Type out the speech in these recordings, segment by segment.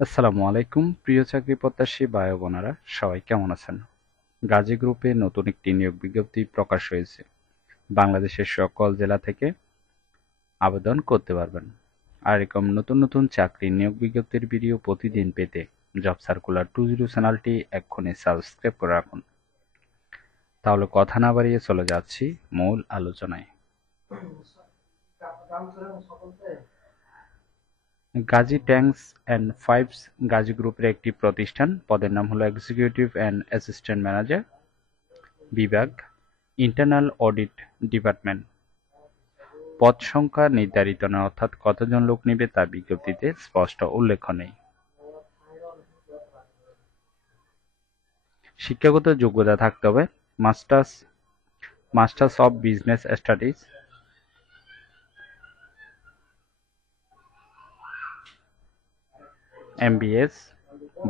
আসসালামু আলাইকুম প্রিয় চাকরি প্রত্যাশী ভাই ও বোনেরা, সবাই কেমন আছেন? গাজী গ্রুপে নতুন একটি নিয়োগ বিজ্ঞপ্তি প্রকাশ হয়েছে। বাংলাদেশের সকল জেলা থেকে আবেদন করতে পারবেন। আর এরকম নতুন নতুন চাকরি নিয়োগ বিজ্ঞপ্তির ভিডিও প্রতিদিন পেতে জব সার্কুলার 20 চ্যানেলটি এক্ষুনি সাবস্ক্রাইব করে রাখুন। তাহলে কথা না বাড়িয়ে চলে যাচ্ছি মূল আলোচনায়। Gazi tanks and pipes Gazi গ্রুপের একটি প্রতিষ্ঠান। পদের নাম হলো এক্সিকিউটিভ অ্যান্ড অ্যাসিস্ট্যান্ট ম্যানেজার, বিভাগ ইন্টারনাল অডিট ডিপার্টমেন্ট। পদ সংখ্যা নির্ধারিত নয়, অর্থাৎ কতজন লোক নিবে তা বিজ্ঞপ্তিতে স্পষ্ট উল্লেখ নেই। শিক্ষাগত যোগ্যতা থাকতে হবে masters masters of business studies, MBS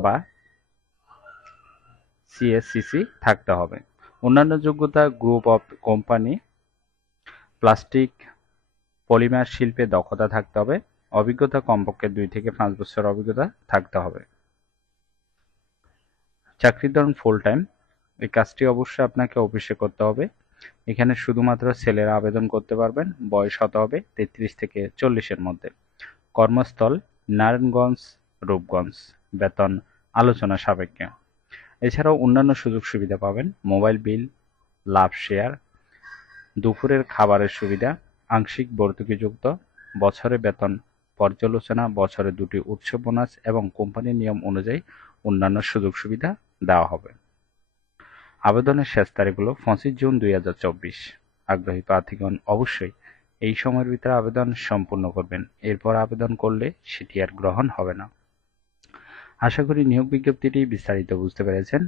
বা সিএসসিসি থাকতে হবে। অন্যান্য যোগ্যতা group of company, plastic polymer শিল্পে দক্ষতা থাকতে হবে। অভিজ্ঞতা কমপক্ষে 2 থেকে 5 বছর অভিজ্ঞতা থাকতে হবে। চাকরির ধরন ফুল টাইম। এই কাজটি অবশ্যই আপনাকে অফিসে করতে হবে। এখানে শুধুমাত্র ছেলেরা আবেদন করতে পারবেন। বয়স হতে হবে 33 থেকে 40-এর মধ্যে। কর্মস্থল নারায়ণগঞ্জ, রূপগঞ্জ। বেতন আলোচনা সাপেক্ষে। এছাড়াও অন্যান্য সুযোগ সুবিধা পাবেন: মোবাইল বিল, লাভ শেয়ার, দুপুরের খাবারের সুবিধা, আংশিক ভর্তুকিযুক্ত, বছরে বেতন পর্যালোচনা, বছরে 2টি উৎসব বোনাস এবং কোম্পানির নিয়ম অনুযায়ী অন্যান্য সুযোগ সুবিধা দেওয়া হবে। আবেদনের শেষ তারিখ হলো 25 জুন 2024। আগ্রহী প্রার্থীগণ অবশ্যই এই সময়ের ভিতরে আবেদন সম্পূর্ণ করবেন। এরপর আবেদন করলে সেটি আর গ্রহণ হবে না। আশা করি নিয়োগ বিজ্ঞপ্তিটি বিস্তারিত বুঝতে পেরেছেন।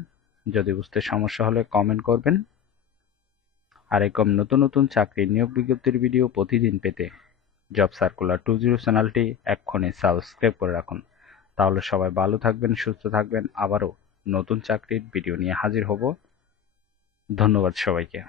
যদি বুঝতে সমস্যা হলে কমেন্ট করবেন। আর এরকম নতুন নতুন চাকরির নিয়োগ বিজ্ঞপ্তির ভিডিও প্রতিদিন পেতে জব সার্কুলার 20 চ্যানেলটি এক্ষুনি সাবস্ক্রাইব করে রাখুন। তাহলে সবাই ভালো থাকবেন, সুস্থ থাকবেন। আবারও নতুন চাকরির ভিডিও নিয়ে হাজির হব। ধন্যবাদ সবাইকে।